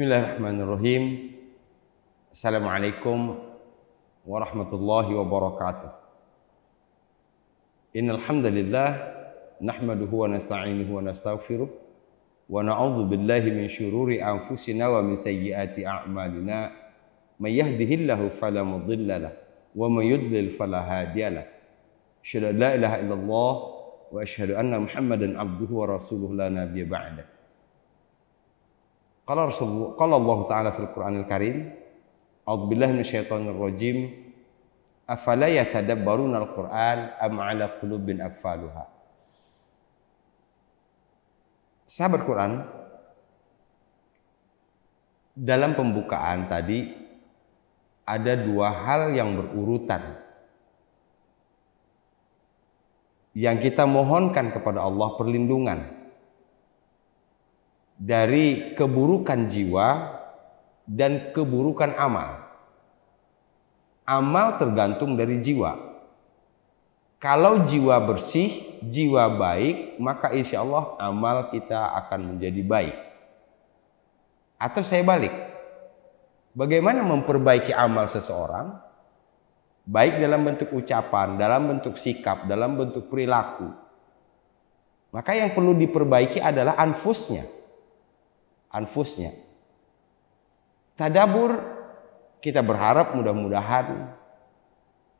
Bismillahirrahmanirrahim. Assalamualaikum warahmatullahi wabarakatuh. Innal hamdalillah nahmaduhu wa nasta'inuhu wa nastaghfiruh wa na'udzu billahi min syururi anfusina wa min sayyiati a'malina. May yahdihillahu fala mudilla lahu wa may yudlil fala hadiya lahu. Asyhadu an la ilaha illallah wa asyhadu anna Muhammadan abduhu wa rasuluhu la nabiyya ba'da. Qala Allah Ta'ala fil Qur'anil Karim, a'udzubillahi minasyaitonir rajim, afala yatadabbaruna al-Qur'an am 'ala qulubin aqfaluha. Sahabat Quran, dalam pembukaan tadi ada dua hal yang berurutan yang kita mohonkan kepada Allah perlindungan dari keburukan jiwa dan keburukan amal. Amal tergantung dari jiwa. Kalau jiwa bersih, jiwa baik, maka insya Allah amal kita akan menjadi baik. Atau saya balik, bagaimana memperbaiki amal seseorang? Baik dalam bentuk ucapan, dalam bentuk sikap, dalam bentuk perilaku. Maka yang perlu diperbaiki adalah anfusnya. Tadabbur kita berharap mudah-mudahan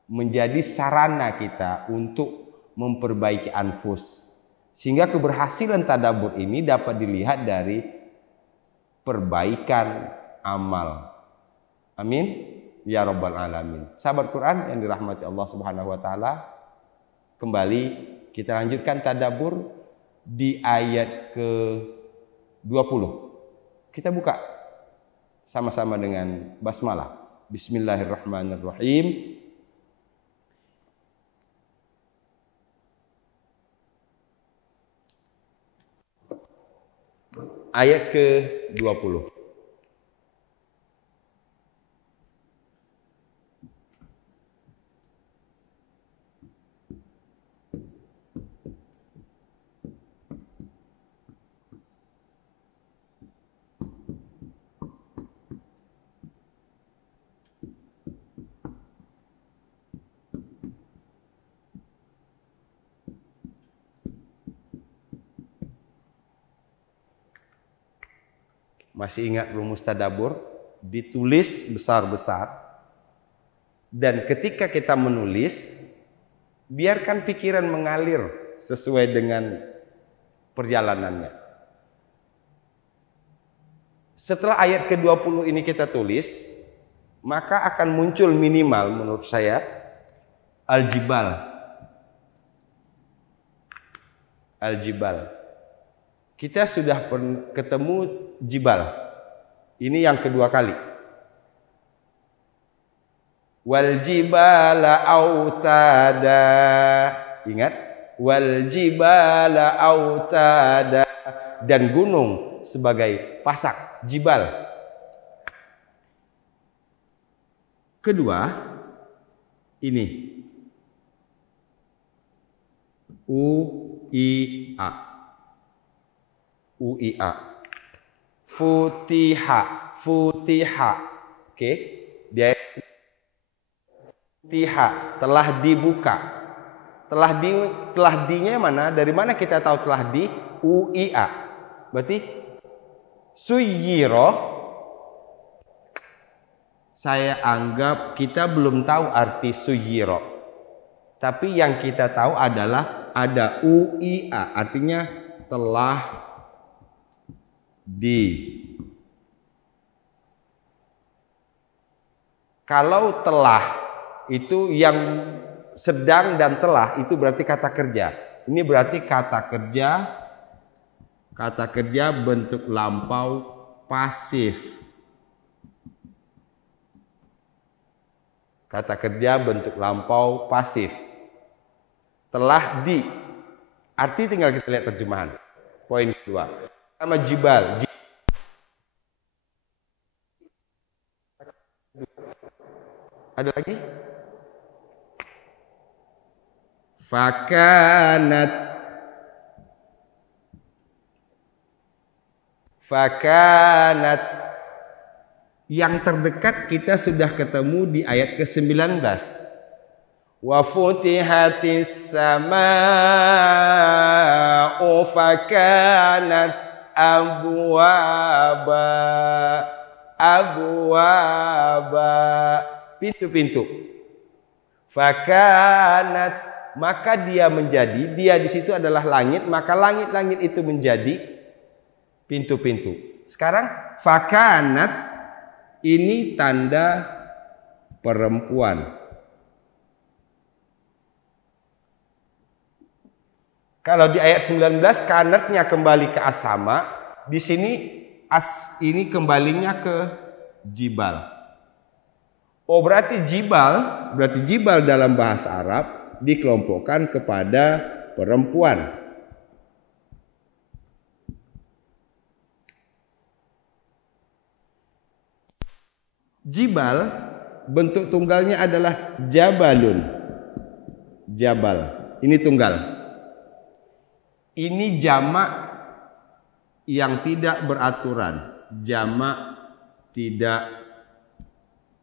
menjadi sarana kita untuk memperbaiki anfus, sehingga keberhasilan tadabbur ini dapat dilihat dari perbaikan amal. Amin ya rabbal alamin. Sahabat Quran yang dirahmati Allah Subhanahu wa taala, kembali kita lanjutkan tadabbur di ayat ke-20. Kita buka sama-sama dengan basmalah. Bismillahirrahmanirrahim. Ayat ke-20. Masih ingat rumus tadabbur? Ditulis besar-besar. Dan ketika kita menulis, biarkan pikiran mengalir sesuai dengan perjalanannya. Setelah ayat ke-20 ini kita tulis, maka akan muncul minimal menurut saya al-jibal. Al-jibal. Kita sudah ketemu jibal. Ini yang kedua kali. Wal jibala autada. Ingat? Wal jibala autada. Dan gunung sebagai pasak. Jibal. Kedua, ini. U-I-A. UIA. Futiha. Oke. Dia Futiha, telah dibuka. Telah dinya mana? Dari mana kita tahu telah di? UIA. Berarti suyiro. Saya anggap kita belum tahu arti suyiro. Tapi yang kita tahu adalah ada UIA, artinya telah Kalau telah itu yang sedang dan telah itu berarti kata kerja. Ini berarti kata kerja bentuk lampau pasif. Kata kerja bentuk lampau pasif. Telah di. Arti tinggal kita lihat terjemahan. Poin kedua. Sama jibal. Ada lagi? Fakanat. Yang terdekat kita sudah ketemu di ayat ke-19. Wa futihatis samaa'u fakanat abwaba, pintu-pintu. Fakanat, maka dia menjadi, dia di situ adalah langit, maka langit-langit itu menjadi pintu-pintu. Sekarang fakanat ini tanda perempuan. Kalau di ayat 19 kanatnya kembali ke asama, di sini ini kembalinya ke jibal. Oh, berarti jibal dalam bahasa Arab dikelompokkan kepada perempuan. Jibal bentuk tunggalnya adalah jabalun. Jabal. Ini tunggal. Ini jamak yang tidak beraturan. Jamak tidak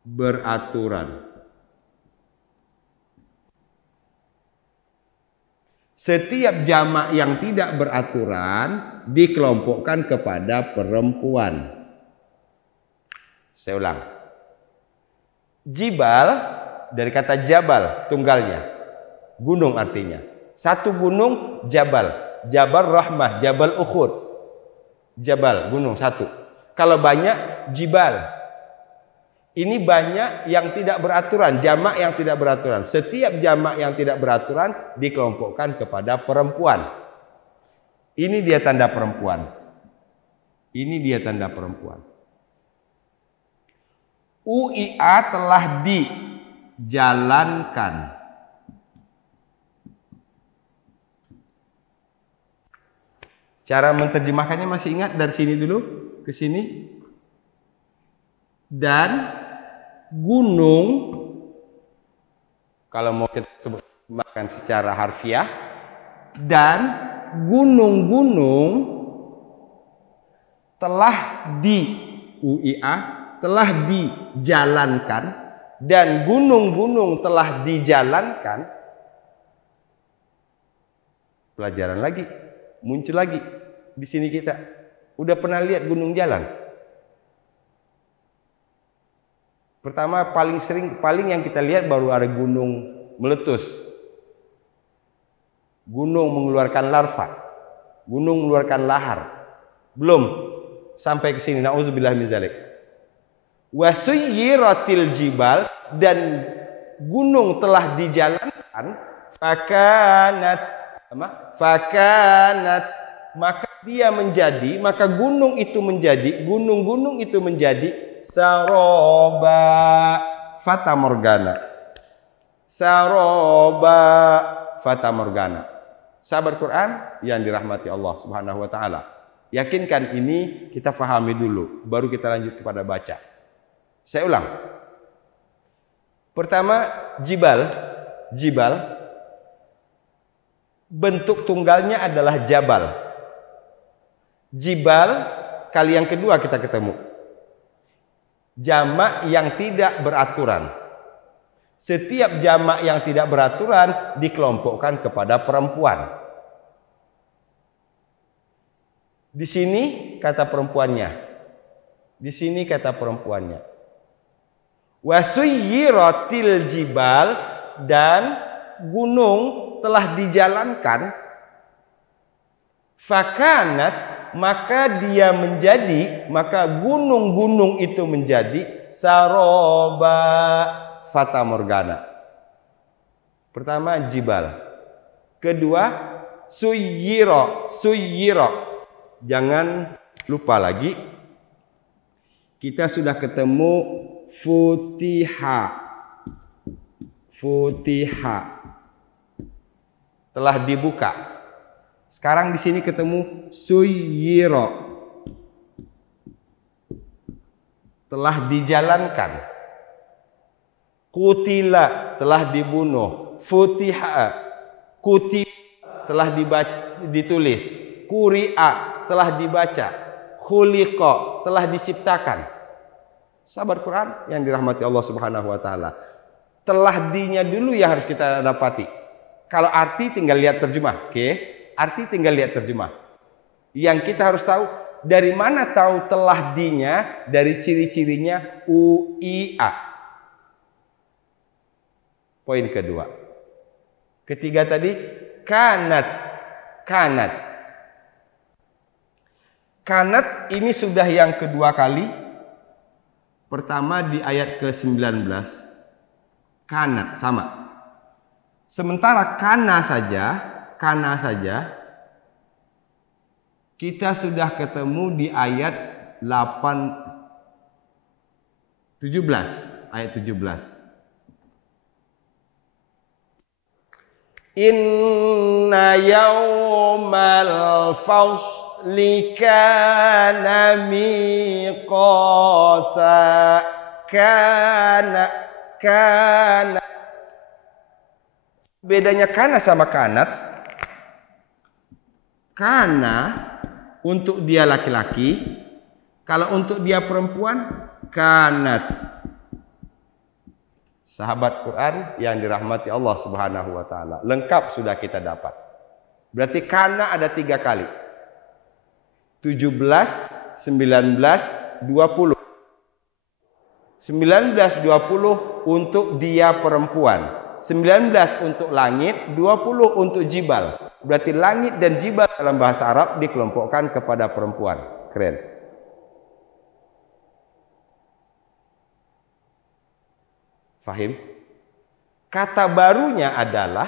beraturan. Setiap jamak yang tidak beraturan dikelompokkan kepada perempuan. Saya ulang. Jibal dari kata jabal, tunggalnya. Gunung artinya. Satu gunung jabal. Jabal Rahmah, Jabal Uhud. Jabal, gunung satu. Kalau banyak, jibal. Ini banyak yang tidak beraturan, jamak yang tidak beraturan. Setiap jamak yang tidak beraturan dikelompokkan kepada perempuan. Ini dia tanda perempuan. Ini dia tanda perempuan. UIA telah dijalankan. Cara menerjemahkannya masih ingat dari sini dulu ke sini. Dan gunung, kalau mau kita sebutkan secara harfiah, dan gunung-gunung telah di UIA telah dijalankan, dan gunung-gunung telah dijalankan. Pelajaran lagi, muncul lagi di sini kita. Udah pernah lihat gunung jalan? Pertama paling yang kita lihat baru ada gunung meletus. Gunung mengeluarkan larva. Gunung mengeluarkan lahar. Belum sampai ke sini, nauzubillah min zalik. Wasuyyiratil jibal, dan gunung telah dijalankan, fakanat, maka dia menjadi, maka gunung itu menjadi, gunung-gunung itu menjadi saroba fata morgana. Saroba fata morgana. Sahabat Quran yang dirahmati Allah Subhanahu wa taala. Yakinkan ini kita fahami dulu, baru kita lanjut kepada baca. Saya ulang. Pertama, jibal. Bentuk tunggalnya adalah jabal. Jibal, kali yang kedua kita ketemu. Jamak yang tidak beraturan. Setiap jamak yang tidak beraturan dikelompokkan kepada perempuan. Di sini kata perempuannya. Di sini kata perempuannya. Wasuyyiratil jibal, dan gunung telah dijalankan. Fakanat, maka dia menjadi, maka gunung-gunung itu menjadi saroba fata morgana. Pertama jibal. Kedua suyyiro. Jangan lupa lagi, kita sudah ketemu futiha. Telah dibuka. Sekarang di sini ketemu suyyiro. Telah dijalankan. Kutila, telah dibunuh. Futiha, telah ditulis. Kuri'a, telah dibaca. Khuliqa, telah diciptakan. Sahabat Quran yang dirahmati Allah Subhanahu wa taala. Telah dinya dulu yang harus kita dapati. Kalau arti tinggal lihat terjemah, oke? Arti tinggal lihat terjemah. Yang kita harus tahu, dari mana tahu telah dinya? Dari ciri-cirinya UIA. Poin kedua. Ketiga tadi kanat. Kanat ini sudah yang kedua kali. Pertama di ayat ke-19. Kanat sama. Sementara kana saja kita sudah ketemu di ayat 17, ayat 17. Inna yawmal fasli kana miqata kana. Bedanya kana sama kanat. Kana untuk dia laki-laki, kalau untuk dia perempuan kanat. Sahabat Quran yang dirahmati Allah Subhanahu wa taala, lengkap sudah kita dapat. Berarti kana ada 3 kali. 17, 19, 20. 19, 20 untuk dia perempuan, 19 untuk langit, 20 untuk jibal. Berarti langit dan jibal dalam bahasa Arab dikelompokkan kepada perempuan. Keren. Fahim? Kata barunya adalah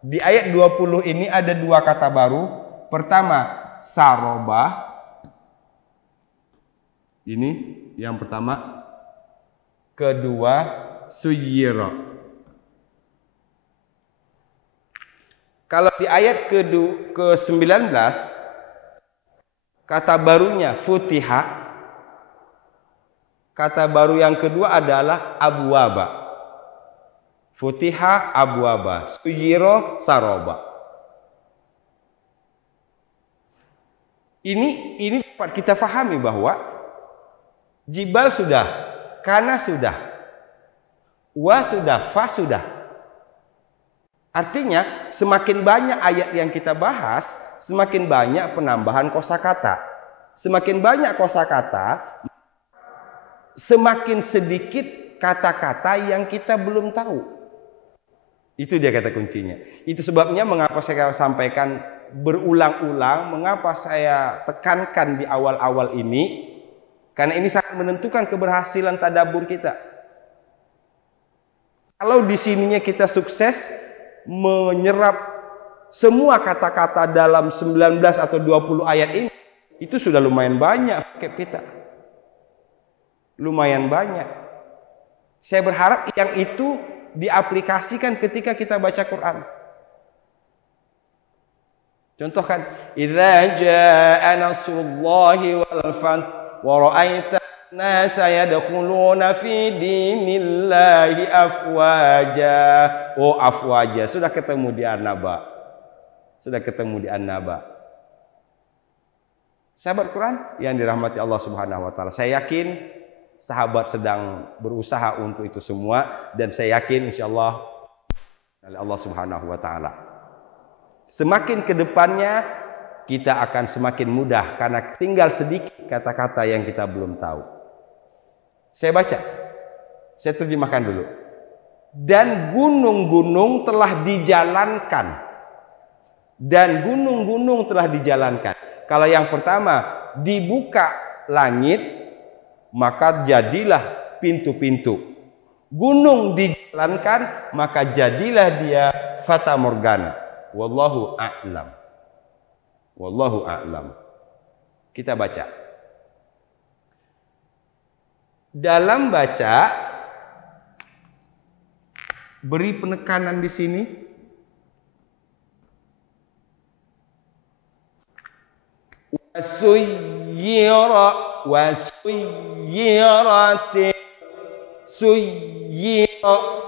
di ayat 20 ini ada 2 kata baru. Pertama, saroba. Ini yang pertama. Kedua, suyira. Kalau di ayat ke-19 kata barunya futiha. Kata baru yang kedua adalah abwaba. Futiha abwaba, suyira saroba. Ini dapat kita fahami bahwa jibal sudah, kana sudah, wa sudah, fa sudah. Artinya semakin banyak ayat yang kita bahas, semakin banyak penambahan kosakata. Semakin banyak kosakata, semakin sedikit kata-kata yang kita belum tahu. Itu dia kata kuncinya. Itu sebabnya mengapa saya sampaikan berulang-ulang, mengapa saya tekankan di awal-awal ini, karena ini sangat menentukan keberhasilan tadabbur kita. Kalau di sininya kita sukses menyerap semua kata-kata dalam 19 atau 20 ayat ini, itu sudah lumayan banyak kita. Lumayan banyak. Saya berharap yang itu diaplikasikan ketika kita baca Quran. Contohkan, idza jaa nasrullahi wal fath wa ra'aita an-nasa yadkhuluna fi dinillahi afwaja. Oh, afwaja. Sudah ketemu di An-Naba. Sudah ketemu di An-Naba. Sahabat Quran yang dirahmati Allah Subhanahu wa taala, saya yakin sahabat sedang berusaha untuk itu semua, dan saya yakin insyaallah oleh Allah Subhanahu wa taala semakin ke depannya kita akan semakin mudah, karena tinggal sedikit kata-kata yang kita belum tahu. Saya baca, saya terjemahkan dulu. Dan gunung-gunung telah dijalankan. Dan gunung-gunung telah dijalankan. Kalau yang pertama dibuka langit, maka jadilah pintu-pintu. Gunung dijalankan, maka jadilah dia fata morgana. Wallahu a'lam. Wallahu a'lam. Kita baca. Dalam baca, beri penekanan di sini. Wasuyira wasuyirati suyira.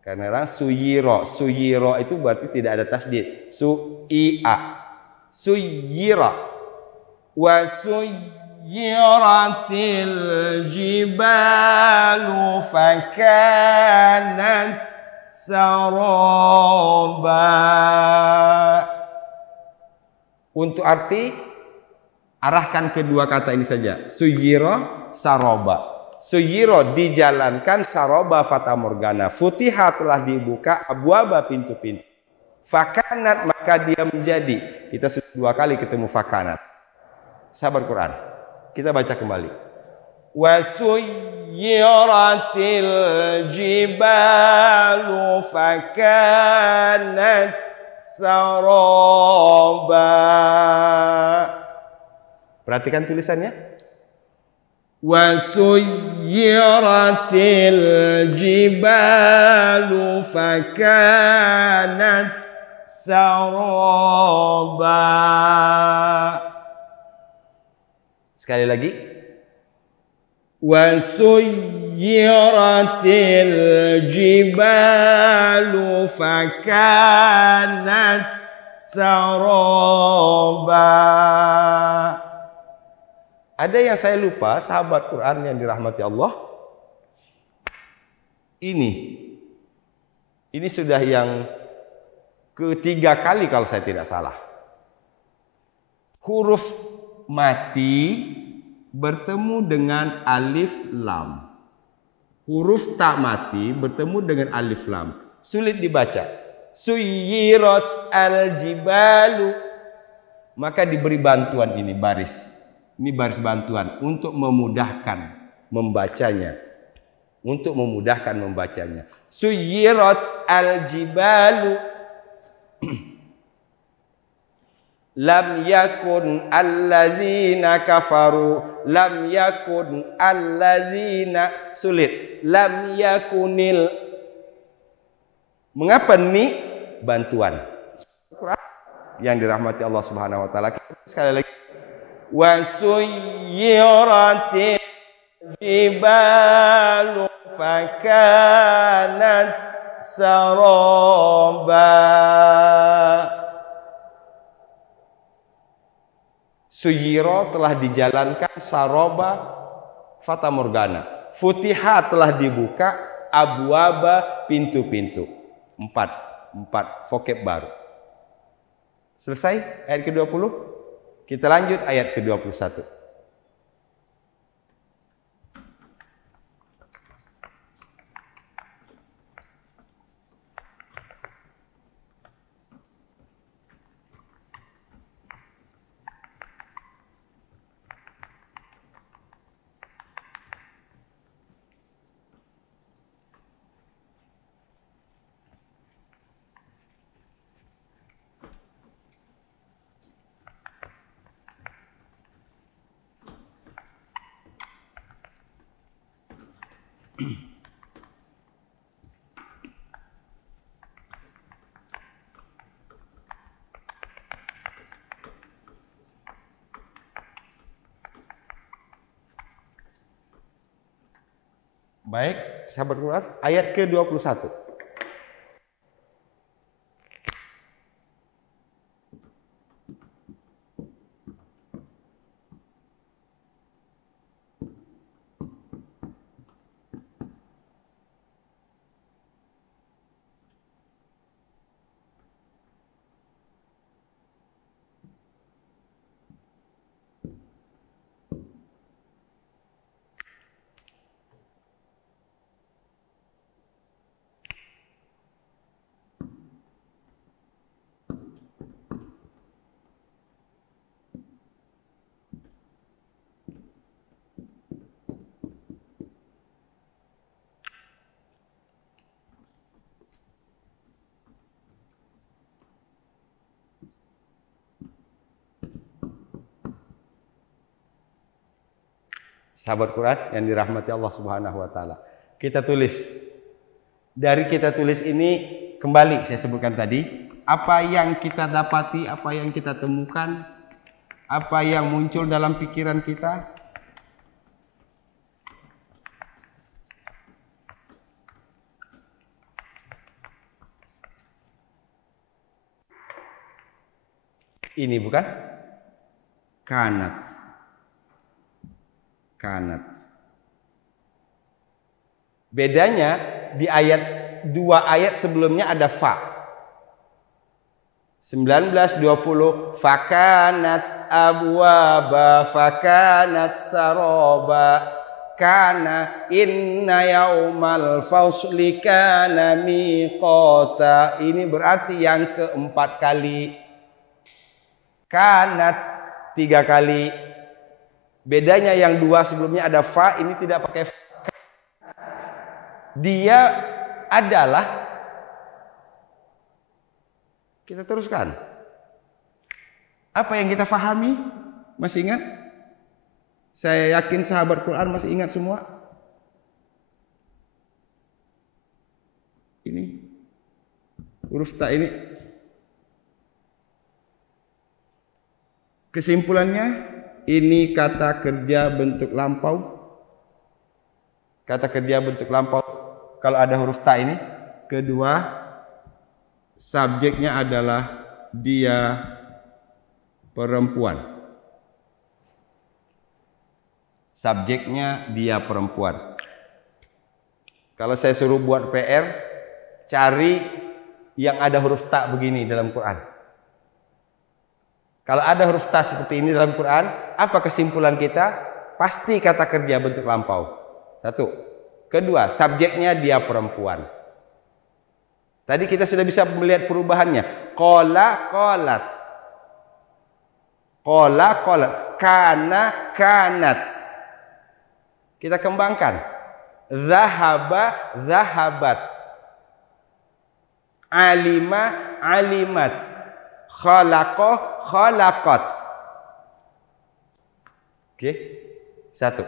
Karena suyiro itu berarti tidak ada tasdid. Sui'a. Suyira wasuyira jibalu fakanat saraba. Untuk arti, arahkan kedua kata ini saja. Suyiro, saroba. Suyiro dijalankan, saroba fatamorgana. Futiha telah dibuka, abwaba pintu-pintu. Fakanat maka dia menjadi. Kita sudah 2 kali ketemu fakanat. Sahabat Quran, kita baca kembali. Wasuyiratil jibalu fakanat saroba. Perhatikan tulisannya. Wasuyiratil jibalu fakanat saroba. Sekali lagi. Wasuyiratil jibalu fakanat saroba. Ada yang saya lupa, sahabat Quran yang dirahmati Allah. Ini sudah yang ketiga kali kalau saya tidak salah. Huruf mati bertemu dengan alif lam. Huruf tak mati bertemu dengan alif lam. Sulit dibaca. Suyirat al-jibalu. Maka diberi bantuan ini baris. Ini baris bantuan untuk memudahkan membacanya. Untuk memudahkan membacanya. Suyirat al-jibalu. Lam yakun alladzina kafaru. Lam yakun alladzina. Sulit. Lam yakunil. Mengapa ini bantuan? Yang dirahmati Allah Subhanahu wa taala. Sekali lagi. Wasuyiratil jibalu fakanat saraba. Suyiro telah dijalankan, saroba fatamorgana. Futiha telah dibuka, abwaba pintu-pintu. 4 vocab baru. Selesai ayat ke-20. Kita lanjut ayat ke-21. Baik, sahabat Quran, ayat ke-21. Sahabat Quran yang dirahmati Allah Subhanahu wa taala. Kita tulis. Dari kita tulis ini kembali saya sebutkan tadi, apa yang kita dapati, apa yang kita temukan, apa yang muncul dalam pikiran kita. Ini bukan kanat. kanat. Bedanya di ayat 2 ayat sebelumnya ada fa. 19, 20 fakanat abwaba fakanat saroba kana inna yaumal fasli kana miqata. Ini berarti yang keempat kali. Kanat 3 kali. Bedanya yang 2 sebelumnya ada fa, ini tidak pakai fa. Dia adalah, kita teruskan. Apa yang kita fahami? Masih ingat? Saya yakin sahabat Quran masih ingat semua. Ini huruf ta ini. Kesimpulannya, ini kata kerja bentuk lampau. Kata kerja bentuk lampau kalau ada huruf ta ini. Kedua, subjeknya adalah dia perempuan. Subjeknya dia perempuan. Kalau saya suruh buat PR, cari yang ada huruf ta begini dalam Quran. Kalau ada huruf ta seperti ini dalam Quran, apa kesimpulan kita? Pasti kata kerja bentuk lampau. 1. Kedua, subjeknya dia perempuan. Tadi kita sudah bisa melihat perubahannya. Qala qalat. Qala qalat. Kana kanat. Kita kembangkan. Zahaba zahabat. Alima alimat. Khalaqa khalaqat. Oke. 1.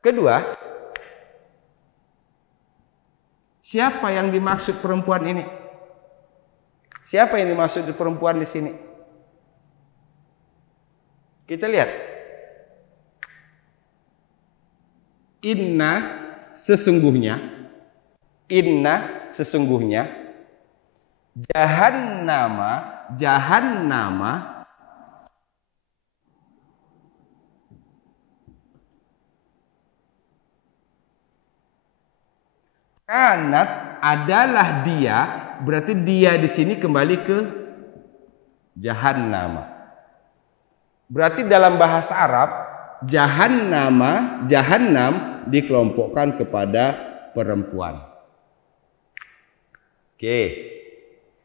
Kedua, siapa yang dimaksud perempuan ini? Siapa yang dimaksud perempuan di sini? Kita lihat. Inna sesungguhnya. Inna sesungguhnya. Jahannama. Jahannama. Kanat adalah dia, berarti dia di sini kembali ke jahannama. Berarti dalam bahasa Arab, jahannama, jahannam dikelompokkan kepada perempuan. Oke.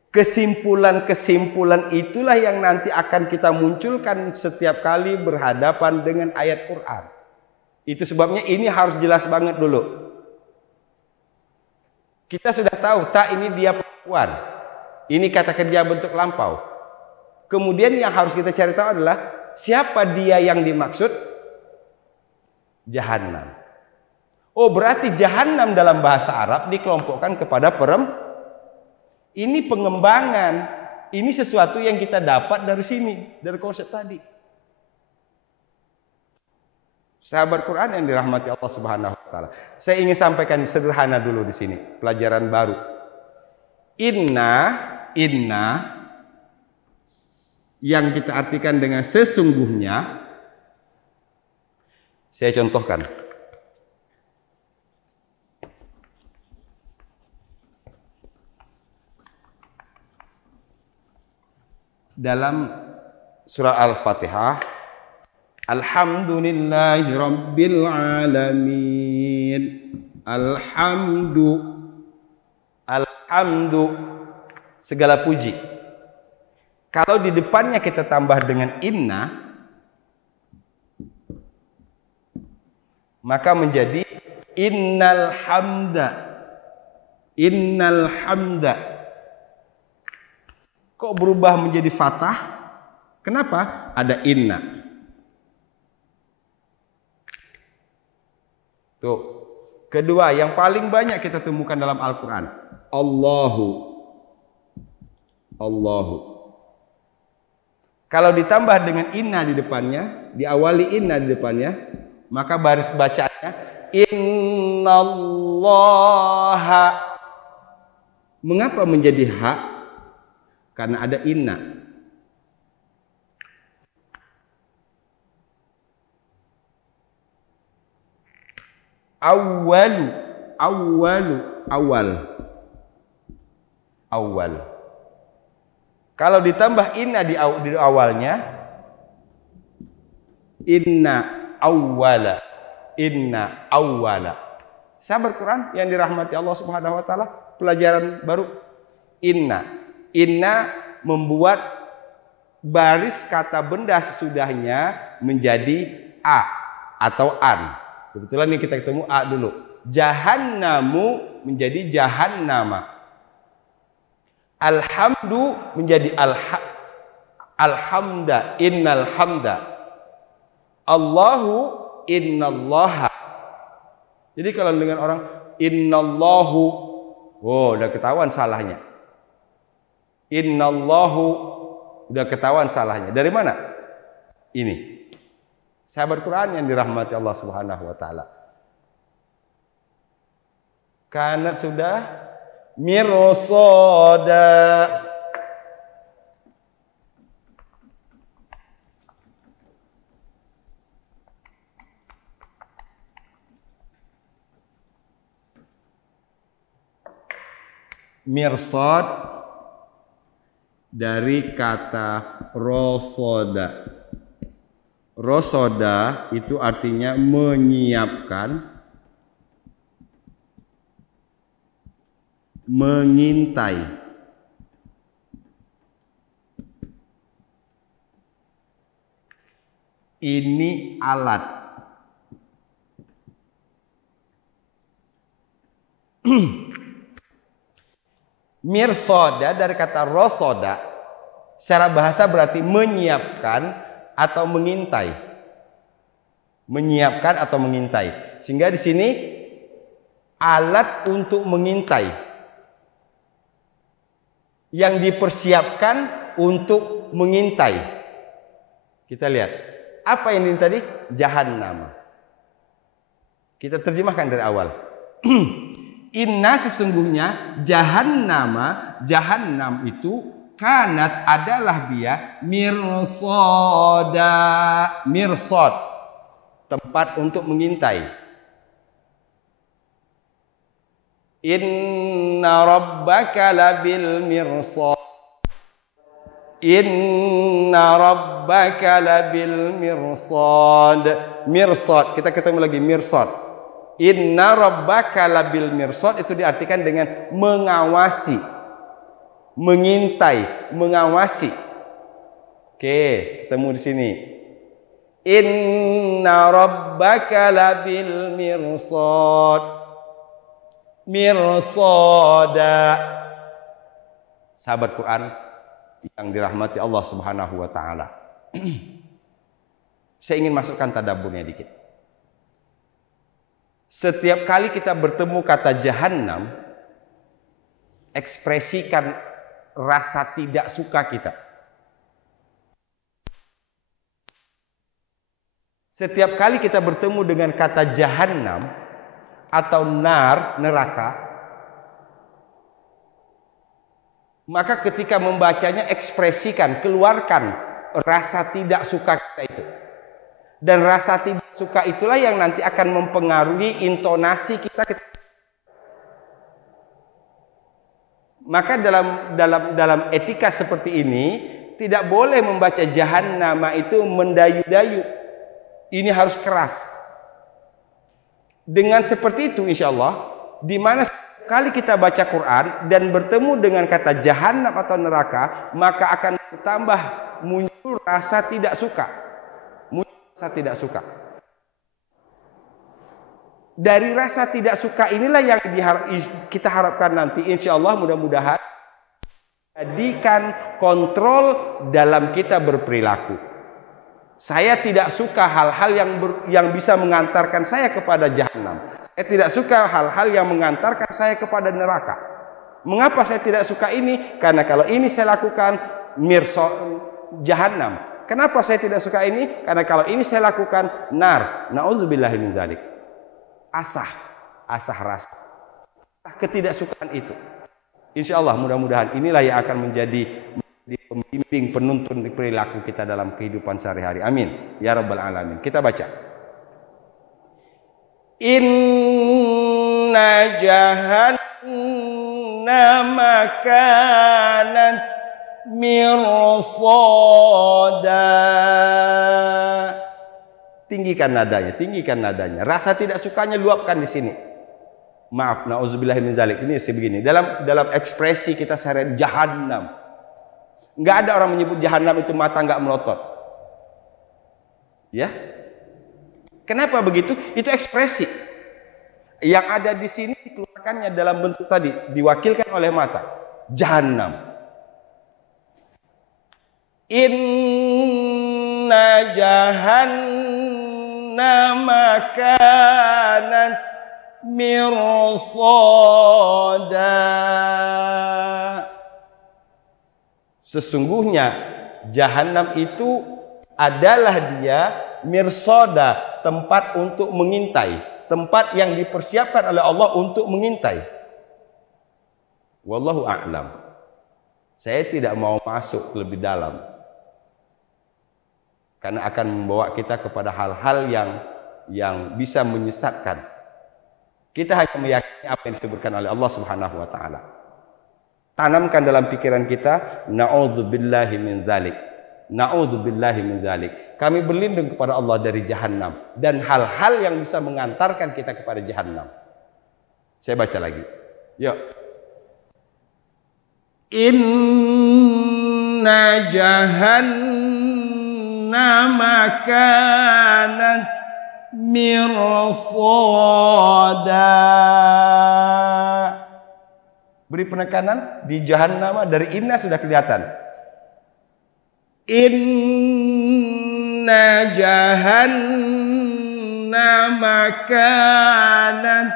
Kesimpulan-kesimpulan itulah yang nanti akan kita munculkan setiap kali berhadapan dengan ayat Quran. Itu sebabnya ini harus jelas banget dulu. Kita sudah tahu, tak ini dia perempuan. Ini kata kerja bentuk lampau. Kemudian yang harus kita cari tahu adalah siapa dia yang dimaksud? Jahannam. Oh, berarti jahannam dalam bahasa Arab dikelompokkan kepada perempuan. Ini pengembangan. Ini sesuatu yang kita dapat dari sini, dari konsep tadi. Sahabat Quran yang dirahmati Allah Subhanahu wa taala. Saya ingin sampaikan sederhana dulu di sini, pelajaran baru. Inna yang kita artikan dengan sesungguhnya. Saya contohkan. Dalam surah Al-Fatihah, alhamdulillahi rabbil alamin. Alhamdu segala puji. Kalau di depannya kita tambah dengan inna, maka menjadi innal hamda. Kok berubah menjadi fathah? Kenapa? Ada inna. Tuh. Kedua, yang paling banyak kita temukan dalam Al-Quran. Allahu. Kalau ditambah dengan inna di depannya, diawali inna di depannya, maka baris bacaannya innallaha. Mengapa menjadi ha? Karena ada inna. Awwalu, awwalu, awal. Awal. Kalau ditambah inna di awalnya, inna awwala, inna awwala. Sahabat Quran yang dirahmati Allah Subhanahu wa taala, pelajaran baru. Inna. Inna membuat baris kata benda sesudahnya menjadi a atau an. Kebetulan ini kita ketemu a dulu. Jahannamu menjadi jahannama. Alhamdu menjadi alhamda, innal hamda. Allahu innallaha. Jadi kalau dengan orang innallahu, oh udah ketahuan salahnya. Innallahu udah ketahuan salahnya. Dari mana? Ini. Sahabat Quran yang dirahmati Allah Subhanahu wa taala. Kanat sudah mirsada. Mirsad dari kata rosoda. Rosoda itu artinya menyiapkan, mengintai. Ini alat. Mirsoda dari kata rosoda, secara bahasa berarti menyiapkan atau mengintai. Menyiapkan atau mengintai. Sehingga di sini alat untuk mengintai. Yang dipersiapkan untuk mengintai. Kita lihat. Apa ini tadi? Jahannam. Kita terjemahkan dari awal. Inna sesungguhnya jahannama, jahannam itu kanat adalah dia mirsada, mirsad, tempat untuk mengintai. Inna rabbaka labil mirsad. Inna rabbaka labil mirsad. Mirsad, kita ketemu lagi mirsad. Inna rabbaka labil mirsad itu diartikan dengan mengawasi, mengintai, mengawasi. Oke, ketemu di sini. Inna rabbaka labil mirsad. Mirsada. Sahabat Quran yang dirahmati Allah Subhanahu wa taala. Saya ingin masukkan tadabburnya dikit. Setiap kali kita bertemu kata jahannam, ekspresikan rasa tidak suka kita. Setiap kali kita bertemu dengan kata jahannam atau nar, neraka, maka ketika membacanya ekspresikan, keluarkan rasa tidak suka kita itu. Dan rasa tidak suka itulah yang nanti akan mempengaruhi intonasi kita. Maka dalam etika seperti ini tidak boleh membaca jahannama itu mendayu-dayu. Ini harus keras. Dengan seperti itu insya Allah, di mana kali kita baca Quran dan bertemu dengan kata jahannam atau neraka, maka akan bertambah muncul rasa tidak suka. Rasa tidak suka. Dari rasa tidak suka inilah yang kita harapkan nanti insya Allah mudah-mudahan jadikan kontrol dalam kita berperilaku. Saya tidak suka hal-hal yang bisa mengantarkan saya kepada jahanam. Saya tidak suka hal-hal yang mengantarkan saya kepada neraka. Mengapa saya tidak suka ini? Karena kalau ini saya lakukan jahanam. Kenapa saya tidak suka ini? Karena kalau ini saya lakukan nar. Na'udzubillahi min dzalik. Asah rasa. Ketidaksukaan itu. Insya Allah mudah-mudahan inilah yang akan menjadi pembimbing penuntun perilaku kita dalam kehidupan sehari-hari. Amin. Ya Rabbal Alamin. Kita baca. jahannama kanat mirsada. Tinggikan nadanya. Rasa tidak sukanya luapkan di sini. Maaf, nauzubillah min zalik. Ini sebegini. Dalam ekspresi kita sehari jahannam. Nggak ada orang menyebut jahannam itu mata nggak melotot. Ya. Kenapa begitu? Itu ekspresi. Yang ada di sini dikeluarkannya dalam bentuk tadi, diwakilkan oleh mata. Jahannam. Inna jahannama kanat mirsada. Sesungguhnya jahanam itu adalah dia mirsada, tempat untuk mengintai, tempat yang dipersiapkan oleh Allah untuk mengintai. Wallahu a'lam. Saya tidak mau masuk lebih dalam karena akan membawa kita kepada hal-hal yang bisa menyesatkan. Kita hanya meyakini apa yang disebutkan oleh Allah Subhanahu wa taala. Tanamkan dalam pikiran kita, na'udzubillahi min dzalik. Na'udzubillahi min dzalik. Kami berlindung kepada Allah dari jahanam dan hal-hal yang bisa mengantarkan kita kepada jahanam. Saya baca lagi. Yuk. Inna jahannama kanat mirsada. Beri penekanan di jahannam, dari inna sudah kelihatan. Inna jahannama kanat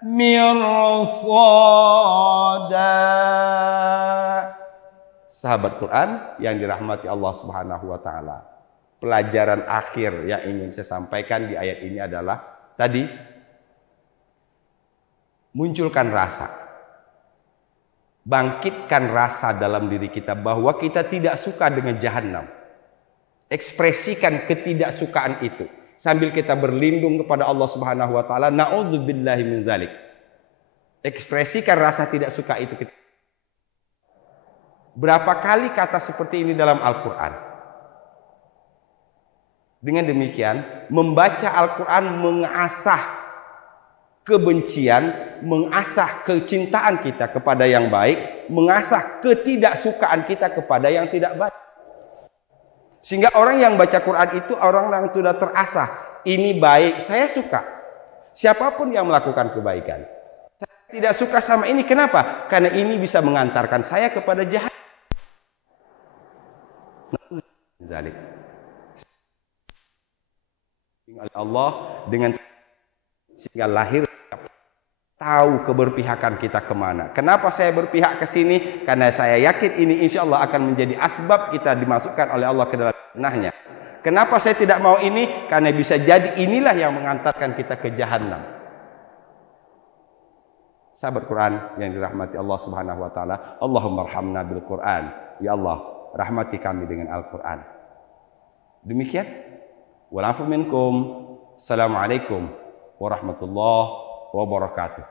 mirsada. Sahabat Quran yang dirahmati Allah Subhanahu wa taala. Pelajaran akhir yang ingin saya sampaikan di ayat ini adalah tadi munculkan rasa. Bangkitkan rasa dalam diri kita bahwa kita tidak suka dengan jahanam. Ekspresikan ketidaksukaan itu sambil kita berlindung kepada Allah Subhanahu wa taala. Na'udzubillahi min dzalik. Ekspresikan rasa tidak suka itu. Berapa kali kata seperti ini dalam Al-Qur'an? Dengan demikian, membaca Al-Quran mengasah kebencian, mengasah kecintaan kita kepada yang baik, mengasah ketidaksukaan kita kepada yang tidak baik. Sehingga orang yang baca Quran itu orang yang sudah terasah, ini baik, saya suka. Siapapun yang melakukan kebaikan, saya tidak suka sama ini. Kenapa? Karena ini bisa mengantarkan saya kepada jahat. Allah dengan sehingga lahir tahu keberpihakan kita kemana. Kenapa saya berpihak ke sini? Karena saya yakin ini insya Allah akan menjadi asbab kita dimasukkan oleh Allah ke dalam jannahnya. Kenapa saya tidak mau ini? Karena bisa jadi inilah yang mengantarkan kita ke jahanam. Sahabat Quran yang dirahmati Allah Subhanahu wa taala, Allahumma arhamna bil Quran. Ya Allah, rahmati kami dengan Al-Quran. Demikian. Wal afu minkum. Assalamualaikum warahmatullahi wabarakatuh.